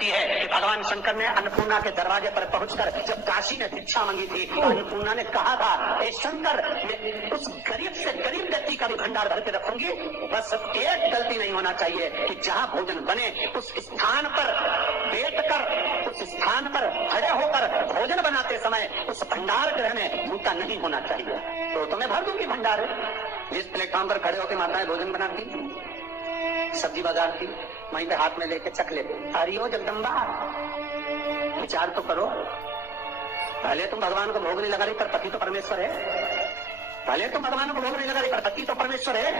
कहती है कि भगवान शंकर ने अन्नपूर्णा के दरवाजे पर पहुंचकर जब काशी में भिक्षा मांगी थी तो अन्नपूर्णा ने कहा था, ए शंकर, मैं उस गरीब से गरीब व्यक्ति का भी भंडार भर के रखूंगी, बस एक गलती नहीं होना चाहिए कि जहाँ भोजन बने उस स्थान पर बैठकर, उस स्थान पर खड़े होकर भोजन बनाते समय उस भंडार गृह में जूता नहीं होना चाहिए। तो तुम्हें भर दूंगी भंडार। जिस प्लेटफॉर्म पर खड़े होकर माताएं भोजन बनाती, सब्जी बाजार की, वहीं पे हाथ में लेके चख लेते, हरिओ जगदम्बा, विचार तो करो। पहले तुम भगवान को भोग नहीं लगा रही, पर पति तो परमेश्वर है। भले तुम भगवान को भोग नहीं लगा रही, पर पति तो परमेश्वर है।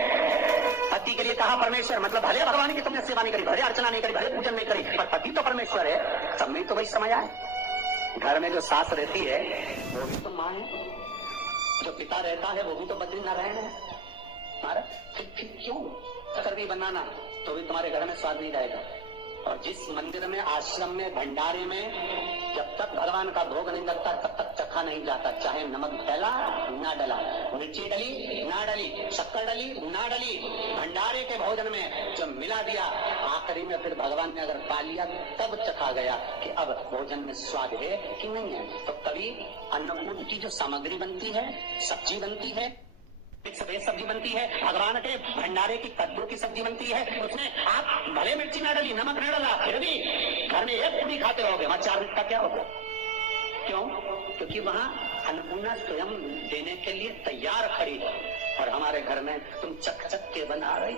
पति के लिए कहा परमेश्वर, मतलब भले भगवान की तुमने सेवा नहीं करी, भले अर्चना नहीं करी, भले पूजन नहीं करी, पर पति तो परमेश्वर है। सब में तो वही समय आए। घर में जो सास रहती है वो भी तो माँ है, जो पिता रहता है वो भी तो बद्रीनारायण है। फिर क्यों अगर भी बनाना तो भी तुम्हारे घर में स्वाद नहीं रहेगा। और जिस मंदिर में, आश्रम में, भंडारे में जब तक भगवान का भोग नहीं लगता तब तक चखा नहीं जाता, चाहे नमक डला ना डला, मिर्ची डली ना डली, शक्कर डली ना डली, भंडारे के भोजन में जो मिला दिया, आखिरी में फिर भगवान ने अगर पा लिया तब चखा गया कि अब भोजन में स्वाद है कि नहीं है। तो कभी अन्नकूट की जो सामग्री बनती है, सब्जी बनती है, सफेद सब्जी बनती है, भगवान के भंडारे की कद्दू की सब्जी बनती है, उसमें आप भले मिर्ची ना डली, नमक ना डला, फिर भी घर में एक पूरी खाते रहोगे, वहां 4 मिनट का क्या होगा? क्यों? क्योंकि वहां अन्नपूर्णा स्वयं देने के लिए तैयार खड़ी है। और हमारे घर में तुम चक चक के बना रही,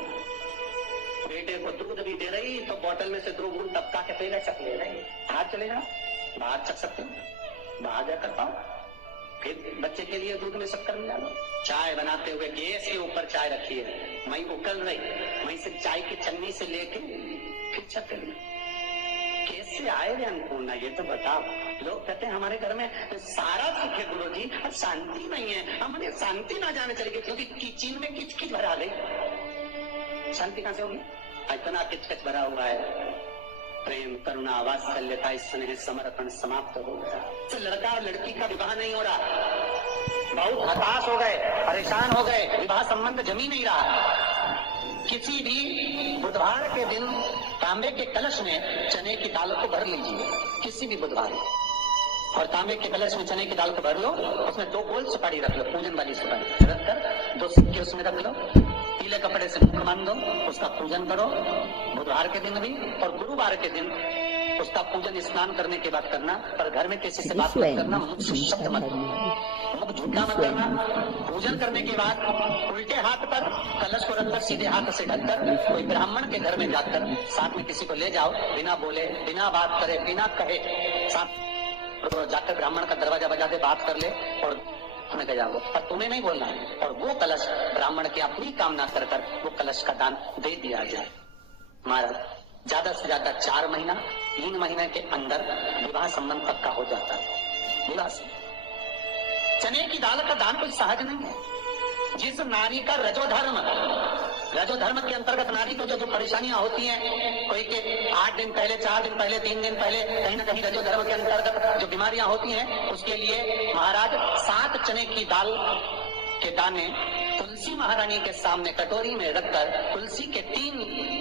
बेटे को दूध भी दे रही तो बोतल में से 2 बूंद टपका के पहले चक ले रही। बाहर चले जाओ, बाहर चक सकते हो, बाहर जाकर पाओ। फिर बच्चे के लिए दूध में शक्कर मिला लो। चाय बनाते हुए गैस के ऊपर चाय रखी है, वहीं उकल रही, वहीं से चाय की चन्नी से लेके फिर चक्कर में कैसे आए अन्नपूर्णा, ये तो बताओ। लोग कहते हैं हमारे घर में सारा सुख है गुरुजी, और शांति नहीं है। हमने शांति ना जाने चली गई क्योंकि किचन में किचकिच भरा गई। शांति कहां से होगी? इतना किचकिच भरा हुआ है। प्रेम, करुणा, वात्सल्यता, स्नेह, समर्पण समाप्त हो गया। तो लड़का और लड़की का विवाह नहीं हो रहा, बहुत हताश हो गए, परेशान हो गए, विवाह संबंध जमी नहीं रहा। किसी भी बुधवार के दिन तांबे के कलश में चने की दाल को भर लीजिए, किसी भी बुधवार, और तांबे के कलश में चने की दाल को भर लो, उसमें 2 गोल सुपारी रख लो, पूजन वाली सुपारी रख कर 2 सिक्के उसमें रख लो, पीले कपड़े से मुख बांध दो, उसका पूजन करो बुधवार के दिन भी, और गुरुवार के दिन उसका पूजन स्नान करने के बाद करना। पर घर में किसी से बात मत करना, मुख शब्द मत, मुख झूठा मत करना। पूजन करने के बाद उल्टे हाथ पर कलश को रखकर सीधे हाथ से ढककर कोई ब्राह्मण के घर में जाकर साथ में किसी को ले जाओ, बिना बोले, बिना बात करे, बिना कहे, साथ जाकर ब्राह्मण का दरवाजा बजा दे, बात कर ले और तुम्हें ले जाओ, पर तुम्हें नहीं बोलना है। और वो कलश ब्राह्मण की अपनी कामना कर कर वो कलश का दान दे दिया जाए। महाराज, ज्यादा से ज्यादा 4 महीना, 3 महीने के अंदर विवाह संबंध पक्का हो जाता है। विवाह से चने की दाल का दान कोई सहज नहीं है। जिस नारी का रजोधर्म के अंतर्गत नारी को जो परेशानियां होती हैं, कोई के 8 दिन पहले, 4 दिन पहले, 3 दिन पहले कहीं ना कहीं रजोधर्म के अंतर्गत जो बीमारियां होती हैं, उसके लिए महाराज 7 चने की दाल के दाने तुलसी महारानी के सामने कटोरी में रखकर तुलसी के 3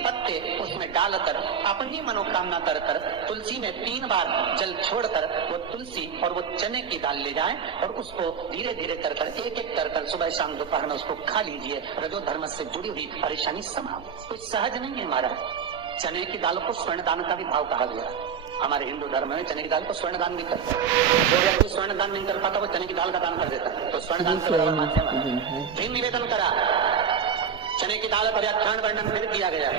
पत्ते उसमें डालकर अपनी मनोकामना कर कर तुलसी में 3 बार जल छोड़कर वो तुलसी और वो चने की दाल ले जाएं और उसको धीरे धीरे कर कर एक कर कर सुबह शाम दोपहर में उसको खा लीजिए। रजो धर्म से जुड़ी हुई परेशानी समाप्त। कुछ सहज नहीं है महाराज। चने की दाल को स्वर्ण दान का भी भाव कहा गया। हमारे हिंदू धर्म में चने की दाल को स्वर्ण दान भी करते हैं। जो व्यक्ति स्वर्ण दान नहीं कर पाता वो चने की दाल का दान कर देता है, तो स्वर्ण दान का मानते हैं। फिर निवेदन करा, चने की दाल का व्याख्यान वर्णन फिर किया गया।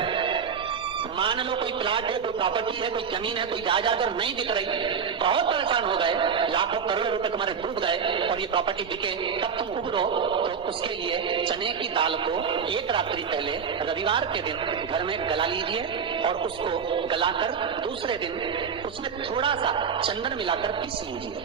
मान लो कोई प्लाट है, कोई प्रॉपर्टी है, कोई जमीन है, कोई जायदाद नहीं दिख रही, बहुत परेशान हो गए, लाखों करोड़ों रुपए तुम्हारे डूब गए और ये प्रॉपर्टी बिके, तब तुम उबरो, तो उसके लिए चने की दाल को 1 रात्रि पहले रविवार के दिन घर में गला लीजिए और उसको गलाकर दूसरे दिन उसमें थोड़ा सा चंदन मिलाकर पीस लीजिए।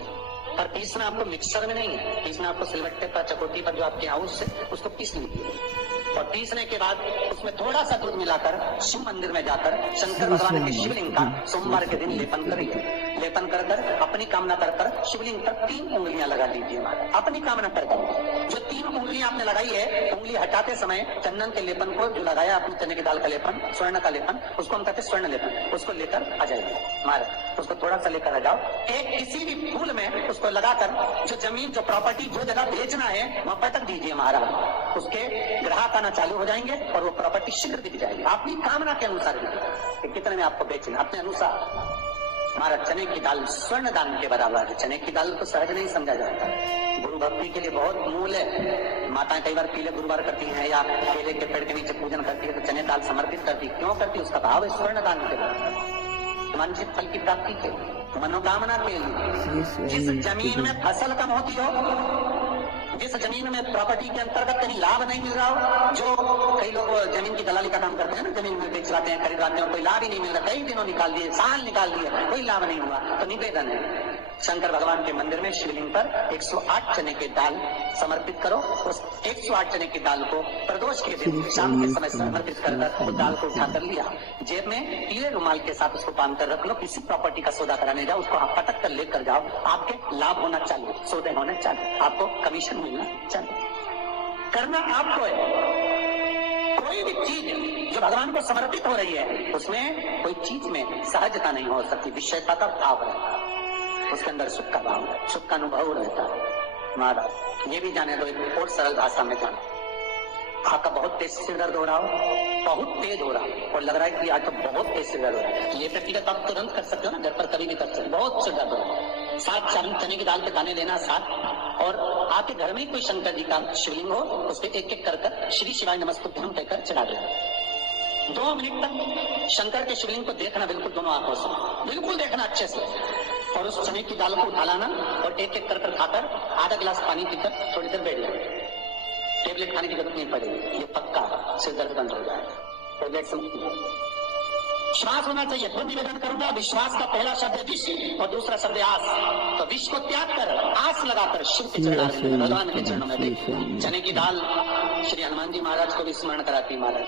पर पीसना आपको मिक्सर में नहीं है, पीसना आपको सिलबट्टे पर, चकोटी पर, जो आपके हाउस से, उसको पीस लीजिए। और पीसने के बाद उसमें थोड़ा सा दूध मिलाकर शिव मंदिर में जाकर शंकर भगवान के शिवलिंग का सोमवार के दिन लेपन करिए। लेपन कर कर अपनी कामना कर कर शिवलिंग पर 3 उंगलियां लगा लीजिए महाराज, अपनी कामना कर कर। जो 3 उंगलियां आपने लगाई है, उंगली हटाते समय चंदन के लेपन को जो लगाया अपनी चने की दाल का लेपन, स्वर्ण का लेपन, उसको हम कहते हैं स्वर्ण लेपन, उसको लेकर आ जाइए महाराज। उसको थोड़ा सा लेकर आ जाओ, एक किसी भी फूल में उसको लगाकर जो जमीन जो प्रॉपर्टी जो जगह बेचना है वहां पटक दीजिए महाराज। उसके ग्राहक आना चालू हो जाएंगे और वो प्रॉपर्टी शीघ्र बिक जाएगी, अपनी कामना के अनुसार बिकेगी। कितने में आपको बेचना अपने अनुसार। हमारा चने की दाल स्वर्ण दान के बराबर है। चने की दाल को सहज नहीं समझा जाता, गुरु भक्ति के लिए बहुत मूल है। माताएं कई बार पीले गुरुवार करती हैं या केले के पेड़ के नीचे पूजन करती है तो चने दाल समर्पित करती, क्यों करती? उसका भाव है स्वर्ण दान के बराबर, वांछित फल की प्राप्ति के लिए, मनोकामना के लिए। जिस जमीन में फसल कम होती हो, जिस जमीन में प्रॉपर्टी के अंतर्गत कहीं लाभ नहीं मिल रहा हो, जो कई लोग जमीन की दलाली का काम करते हैं ना, जमीन में बेच लाते हैं, खरीद लाते हैं, कोई लाभ ही नहीं मिल रहा, कई दिनों निकाल दिए, साल निकाल दिए, कोई लाभ नहीं हुआ, तो निवेदन है शंकर भगवान के मंदिर में शिवलिंग पर 108 चने की दाल समर्पित करो। उस 108 चने की दाल को प्रदोष के दिन शाम के समय समर्पित कर उस दाल को उठा कर लिया, जेब में पीले रुमाल के साथ उसको बांध कर रख लो। किसी प्रॉपर्टी का सौदा कराने जाओ, उसको आप पटक कर लेकर जाओ, आपके लाभ होना चालू, सौदे होने चालू, आपको कमीशन मिलना चालू। करना आपको है। कोई भी चीज जो भगवान को समर्पित हो रही है उसमें कोई चीज में सहजता नहीं हो सकती, विषयता का भाव रहता है, उसके अंदर सुख का भाव है, सुख का अनुभव रहता है महाराज। ये भी जाने दो एक और सरल भाषा में जानो, आपका बहुत तेज सिर दर्द हो रहा हो, बहुत तेज हो रहा हो और लग रहा है कि आज तो बहुत तेज सिर दर्द हो रहा है, ये व्यक्तिगत आप तुरंत कर सकते हो ना, घर पर कभी भी कर सकते हो। बहुत सिर दर्द हो रहा है, 7 चने की दाल के दाने लेना 7, और आपके घर में कोई शंकर जी का शिवलिंग हो, उस पर एक एक कर श्री शिवाय नमस्तुभ्यम कहकर चढ़ा दो। 2 मिनट तक शंकर के शिवलिंग को देखना, बिल्कुल दोनों आंखों से बिल्कुल देखना अच्छे से, और उस चने की दाल को उठा लाना और एक एक कर खाकर आधा गिलास पानी पीकर थोड़ी देर बैठ जाए। टेबलेट खाने की जरूरत नहीं पड़ेगी, ये पक्का सिर दर्द बंद हो जाएगा, टेबलेट से मुक्ति है। विश्वास होना चाहिए। तो निवेदन करूंगा, विश्वास का पहला शब्द है विश्व और दूसरा शब्द है आस। तो विश्व को त्याग कर आस लगाकर शिव के चरणों में, भगवान के चरणों में देखो। चने की दाल श्री हनुमान जी महाराज को भी स्मरण कराती है, महाराज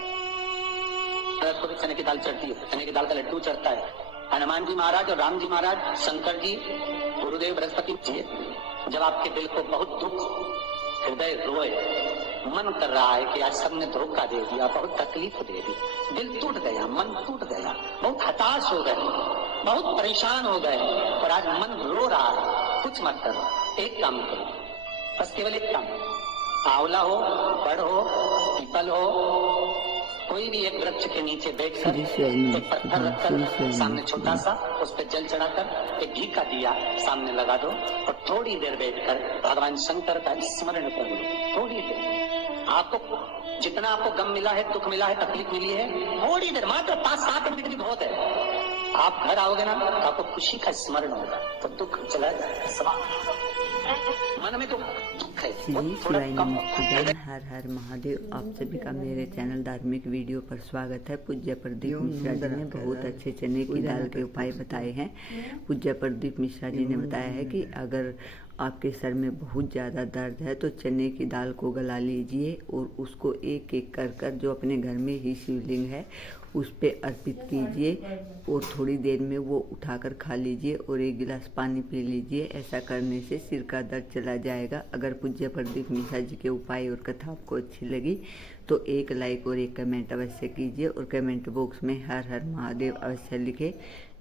को भी चने की दाल चढ़ती है, चने की दाल का लड्डू चढ़ता है। हनुमान जी महाराज और राम जी महाराज, शंकर जी, गुरुदेव बृहस्पति जी, जब आपके दिल को बहुत दुख, हृदय रोए, मन कर रहा है कि आज सबने धोखा दे दिया, बहुत तकलीफ दे दी, दिल टूट गया, मन टूट गया, बहुत हताश हो गए, बहुत परेशान हो गए और आज मन रो रहा है, कुछ मत करो, एक काम करो, बस केवल एक काम, आंवला हो, बड़ हो, पीपल हो, कोई भी एक वृक्ष के नीचे बैठकर एक पत्थर रखकर सामने छोटा सा, उस पर जल चढ़ाकर एक घी का दिया सामने लगा दो और थोड़ी देर बैठकर भगवान शंकर का स्मरण कर लो। थोड़ी देर, आपको जितना आपको गम मिला है, दुख मिला है, तकलीफ मिली है, थोड़ी देर, मात्र 5-7 मिनट भी बहुत है। आप घर आओगे ना तो आपको खुशी का स्मरण होगा, तो दुख चला जाएगा, मन में तो दुख है। श्री शिवाय नमस्तुभ्यम, हर हर महादेव। आप सभी का मेरे चैनल धार्मिक वीडियो पर स्वागत है। पूज्य प्रदीप मिश्रा जी ने बहुत अच्छे चने की दाल के उपाय बताए हैं। पूज्य प्रदीप मिश्रा जी ने बताया है कि अगर आपके सर में बहुत ज़्यादा दर्द है तो चने की दाल को गला लीजिए और उसको एक एक कर जो अपने घर में ही शिवलिंग है उस पे अर्पित कीजिए और थोड़ी देर में वो उठाकर खा लीजिए और 1 गिलास पानी पी लीजिए। ऐसा करने से सिर का दर्द चला जाएगा। अगर पूज्य प्रदीप मिश्रा जी के उपाय और कथा आपको अच्छी लगी तो एक लाइक और एक कमेंट अवश्य कीजिए और कमेंट बॉक्स में हर हर महादेव अवश्य लिखें।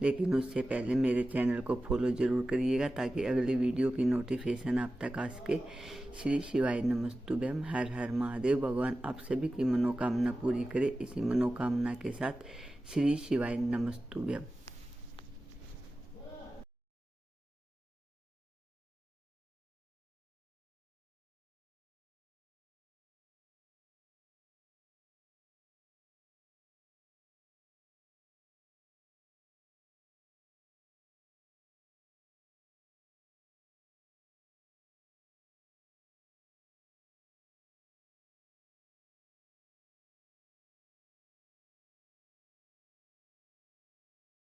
लेकिन उससे पहले मेरे चैनल को फॉलो ज़रूर करिएगा ताकि अगली वीडियो की नोटिफिकेशन आप तक आ सके। श्री शिवाय नमस्तुभ्यम, हर हर महादेव। भगवान आप सभी की मनोकामना पूरी करे। इसी मनोकामना के साथ श्री शिवाय नमस्तुभ्यम।